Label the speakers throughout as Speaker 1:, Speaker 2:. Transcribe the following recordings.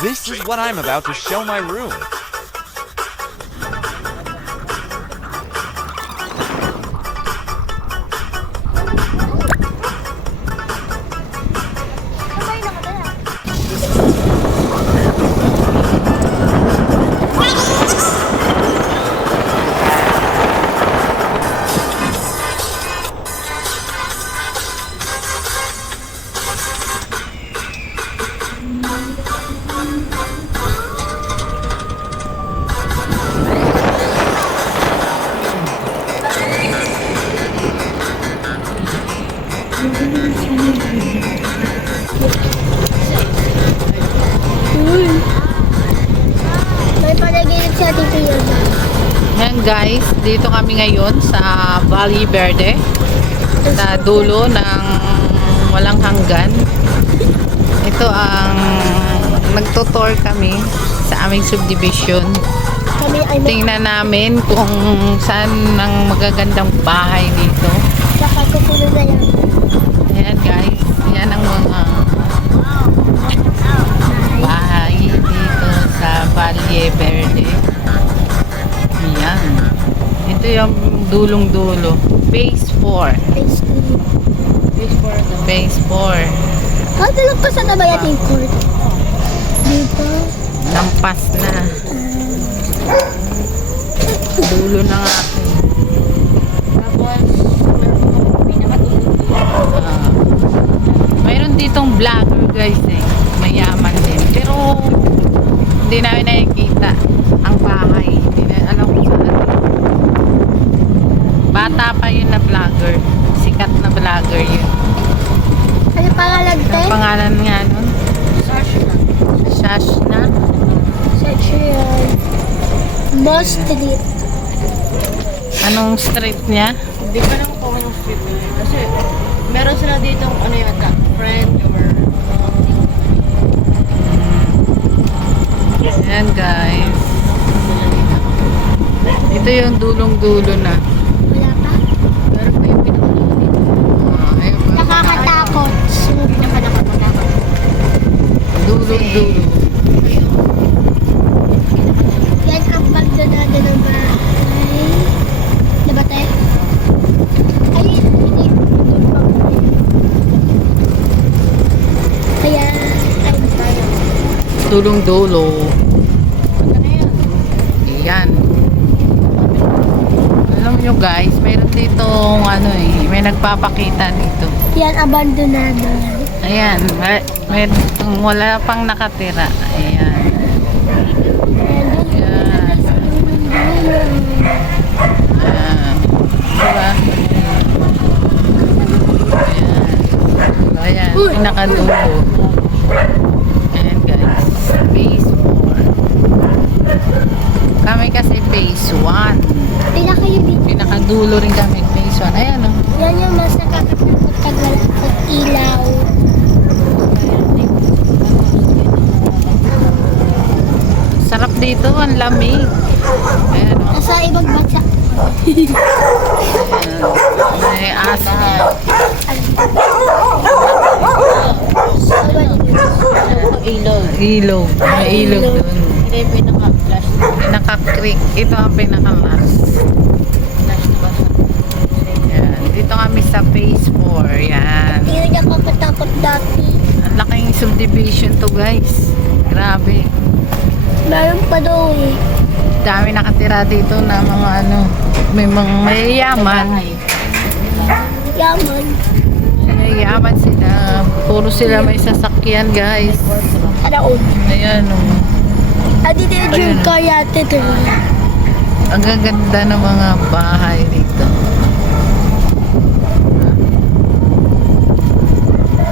Speaker 1: This is what I'm about to show my room.
Speaker 2: Guys, dito kami ngayon sa Valley Verde. Sa dulo ng walang hanggan. Ito ang nagtutour kami sa aming subdivision. Tingnan namin kung saan ang magagandang bahay dito. Ayan guys, yan ang mga bahay dito sa Valle Verde. Ayan. Ito yung dulong-dulo. Phase 4.
Speaker 3: Face cream.
Speaker 2: Phase 4.
Speaker 3: Ah, dalagpasan na ba yung court? Dito.
Speaker 2: Lampas na. Dulo na nga ito.
Speaker 4: Tapos,
Speaker 2: Ah. mayroon ditong vlogger guys eh. Mayaman din. Pero hindi namin nakikita ang bahay. Hindi na alam kung saan. Bata pa yun na vlogger. Sikat na vlogger yun.
Speaker 3: Ano pangalan te?
Speaker 2: Ang pangalan nga nun?
Speaker 4: Sash na.
Speaker 2: Shash na.
Speaker 3: Search yun. Moss Street.
Speaker 2: Anong street niya?
Speaker 4: Hindi pa lang kung anong street nila. Kasi, meron sila dito ano yata, friend or
Speaker 2: Ayan guys. Ito yung dulong-dulo na.
Speaker 3: Wala pa?
Speaker 4: meron pa yung pinakatulog dito.
Speaker 2: Ah, ayun pa.
Speaker 3: Nakakatakot.
Speaker 4: Pinaka-nakakatakot.
Speaker 2: Dulong-dulo.
Speaker 3: Yan ang pagdadada ng bahay. Diba tayo? Ay, hindi. Kaya, ay, tayo.
Speaker 2: Dulong-dulo.
Speaker 4: Na yan?
Speaker 2: Ayan. Alam nyo guys, mayroon dito ano eh, may nagpapakita dito.
Speaker 3: Yan, abandonado.
Speaker 2: Ayan, may, may wala pang nakatira. Ayan.
Speaker 3: Ayan.
Speaker 2: Ayan. Diba? Ayan. Ayan, pinakadulo. Ayan guys, phase 4. Kami kasi phase 1.
Speaker 3: Tingnan kayo dito.
Speaker 2: Pinakadulo rin kami phase 1. Ayan oh.
Speaker 3: Yan yung mas nakakatakot pag wala pag ilaw.
Speaker 2: Sarap dito, ang lamig. Ayan oh.
Speaker 3: Nasa ibang bansa.
Speaker 2: Ayan. May asa.
Speaker 4: Ang ilaw.
Speaker 2: Ilog. May ilog doon.
Speaker 4: Pinaka-flash na.
Speaker 2: Pinaka-creek. Ito ang pinaka-last. Ayan. Dito kami sa phase 4. Yan.
Speaker 3: Hindi niya kakatakot dati.
Speaker 2: Ang laking subdivision to guys. Grabe.
Speaker 3: Meron pa daw eh.
Speaker 2: Dami nakatira dito na mga ano. May mga mayayaman.
Speaker 3: Yaman.
Speaker 2: Mayayaman sila. Puro sila may sasakyan guys.
Speaker 3: Araon.
Speaker 2: Ayan oh.
Speaker 3: Yung dream car yate to.
Speaker 2: Ang gaganda ng mga bahay dito.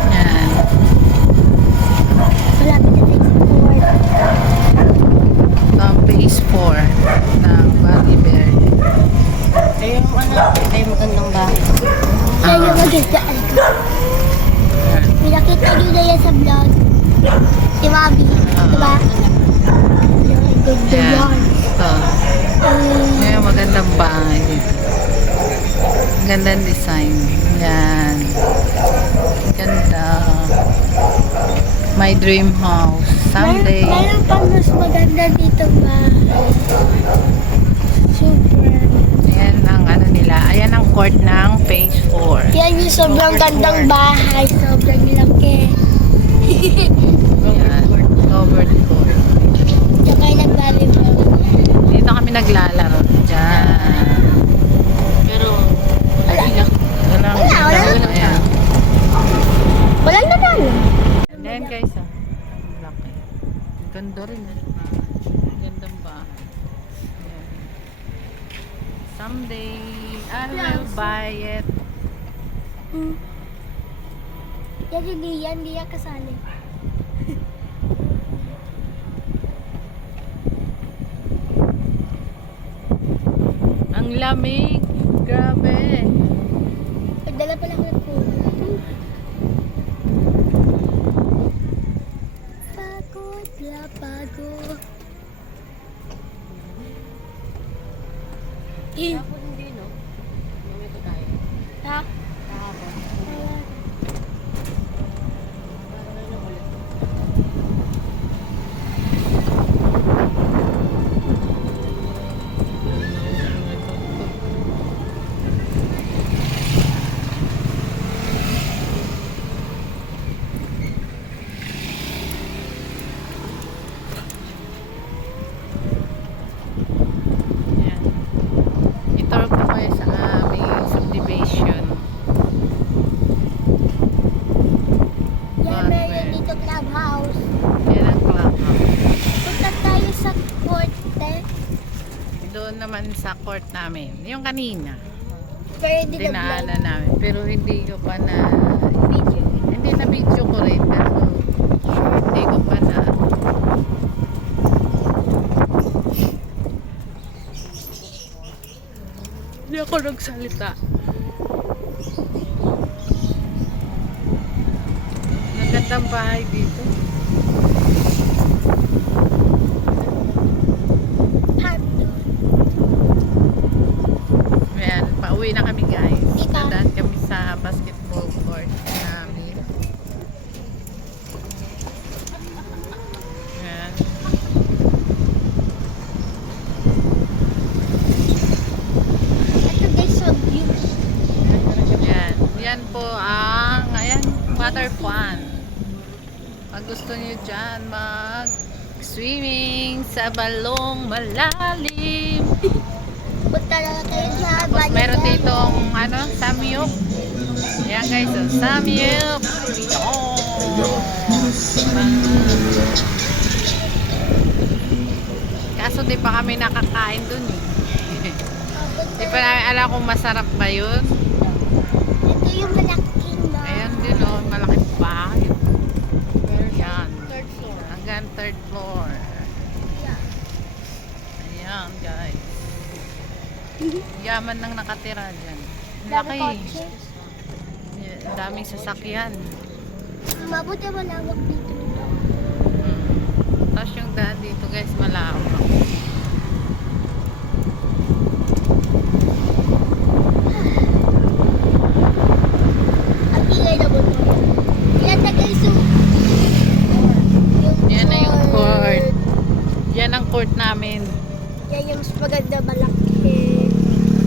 Speaker 2: Yan.
Speaker 3: Malapit na tayo sa port.
Speaker 2: Ito ang phase 4 ng Valley Verde.
Speaker 4: Ito yung ano, ito yung magandang bahay.
Speaker 3: Yan yung magandaan ko. Pinakita nyo na yan sa vlog. Si Mami. Diba? Yung ganda
Speaker 2: Yan.
Speaker 3: yan.
Speaker 2: Ito.
Speaker 3: Mm.
Speaker 2: Yan, magandang bahay dito. Gandang design. Yan. Ganda. My dream house. someday.
Speaker 3: Mer- meron pa mas maganda dito ba? Super.
Speaker 2: Ayan ang ano nila. Ayan ang court ng phase 4.
Speaker 3: Yan yung sobrang gandang bahay. Sobrang laki.
Speaker 2: Ayan. Covered court.
Speaker 3: Kayo nag-volleyball.
Speaker 2: Dito kami naglalaro. Diyan.
Speaker 4: Pero,
Speaker 3: Wala.
Speaker 2: Walang,
Speaker 3: Wala, wala.
Speaker 2: Ayan.
Speaker 3: Walang nanalo.
Speaker 2: Ayan guys. ah. Laki. Ganda rin. Eh. Ang Gandang bahay. Ayan. Someday, I will buy it.
Speaker 3: Hmm. Yan si Lian. Hindi yan kasali.
Speaker 2: Ang lamig. Grabe.
Speaker 3: Nagdala pala ako ng cooler. Pagod na pagod. Eh,
Speaker 4: tapos hindi, no? Mamito tayo.
Speaker 3: ha?
Speaker 4: Kahapon.
Speaker 3: Wala.
Speaker 4: Parang na lang ulit.
Speaker 2: Ayan. Ito ko kayo sa aming subdivision.
Speaker 3: Yan, meron dito clubhouse.
Speaker 2: Yan ang clubhouse.
Speaker 3: Punta tayo sa korte.
Speaker 2: Doon naman sa court namin. Yung kanina.
Speaker 3: Pero hindi na
Speaker 2: namin. Pero hindi ko pa na...
Speaker 3: video.
Speaker 2: Hindi na video ko rin. Pero hindi ko pa na... Hindi ako nagsalita. Magandang bahay dito.
Speaker 3: Park doon.
Speaker 2: Ayan, pauwi na kami guys.
Speaker 3: Dito.
Speaker 2: Dadaan kami sa basketball court namin. Ayan.
Speaker 3: Ito guys, so views.
Speaker 2: Yan. Yan po ang ayan, water pond. Pag gusto niyo dyan mag swimming sa balong malalim.
Speaker 3: Punta na kayo sa
Speaker 2: Tapos meron ditong ano, samyup. Ayan guys, oh, samyup. Oh. Kaso di pa kami nakakain dun eh. Di pa namin alam kung masarap ba yun.
Speaker 3: Ito yung malaking na.
Speaker 2: Ayan din oh, malaking bahay. Ayan.
Speaker 4: Third floor.
Speaker 2: Ayan guys. Yaman nang nakatira dyan. Laki. daming sasakyan.
Speaker 3: Mabuti malawak dito.
Speaker 2: Hmm. Tapos yung daan dito guys, malawak.
Speaker 3: Ang bigay na buto. Yan na guys yung...
Speaker 2: Yan na yung court. Yan ang court namin.
Speaker 3: Yan yung mas maganda malaki.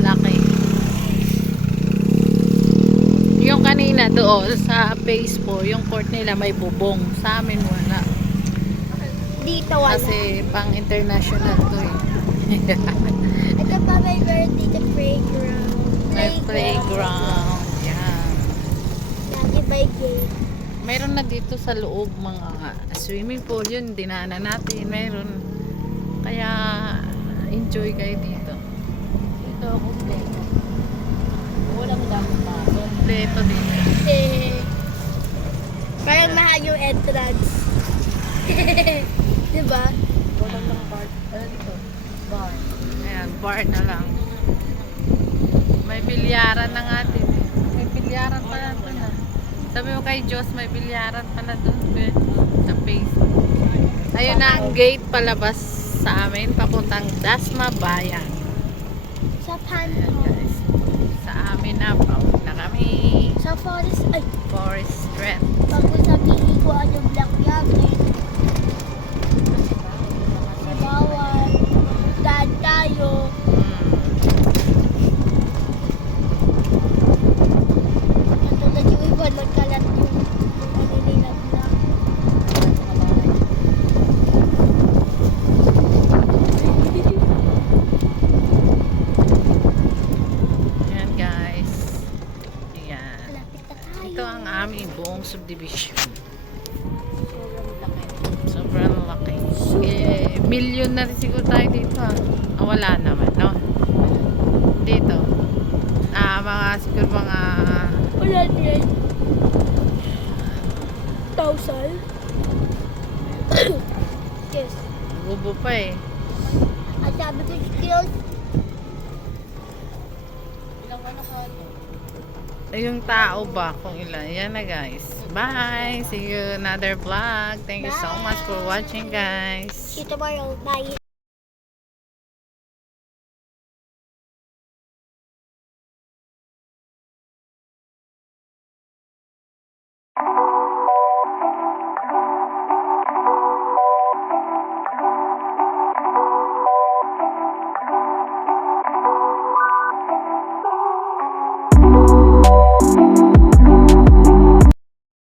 Speaker 2: Laki. Yung kanina doon sa phase 4, yung court nila may bubong. Sa amin wala.
Speaker 3: Dito wala.
Speaker 2: Kasi pang international to eh.
Speaker 3: Ito pa may meron dito playground.
Speaker 2: may playground. Yan.
Speaker 3: Lagi game.
Speaker 2: Meron na dito sa loob mga swimming pool yun. Dinaanan natin. Meron. Kaya enjoy kayo dito.
Speaker 4: Dito, dapat pa.
Speaker 2: Kompleto dito.
Speaker 3: Eh, parang mahal yung entrance. diba?
Speaker 4: Walang lang bar. Ano dito? Bar.
Speaker 2: Ayan, bar na lang. May bilyaran na nga din. May bilyaran pala doon ah. Sabi mo kay Diyos, may bilyaran pala doon. Sa Facebook. Ayun na ang gate palabas sa amin, papuntang Dasma Bayan.
Speaker 3: Sa.
Speaker 2: Sa amin na, pauwi na kami.
Speaker 3: Sa forest. Ay,
Speaker 2: Forest Street.
Speaker 3: bago sabihin ko ano
Speaker 2: aming buong subdivision.
Speaker 4: Sobrang laki.
Speaker 2: Sobrang laki. Eh, million na rin siguro tayo dito ah. Ah, wala naman, no? Dito. Ah, mga siguro mga
Speaker 3: Wala din. Thousand. yes.
Speaker 2: bubo pa eh.
Speaker 3: At sabi ko skills.
Speaker 4: Ilang ano ka?
Speaker 2: Eh, yung tao ba kung ilan. Yan na guys. Bye! See you another vlog. Thank Bye. you so much for watching guys.
Speaker 3: See you tomorrow. Bye! Thank you.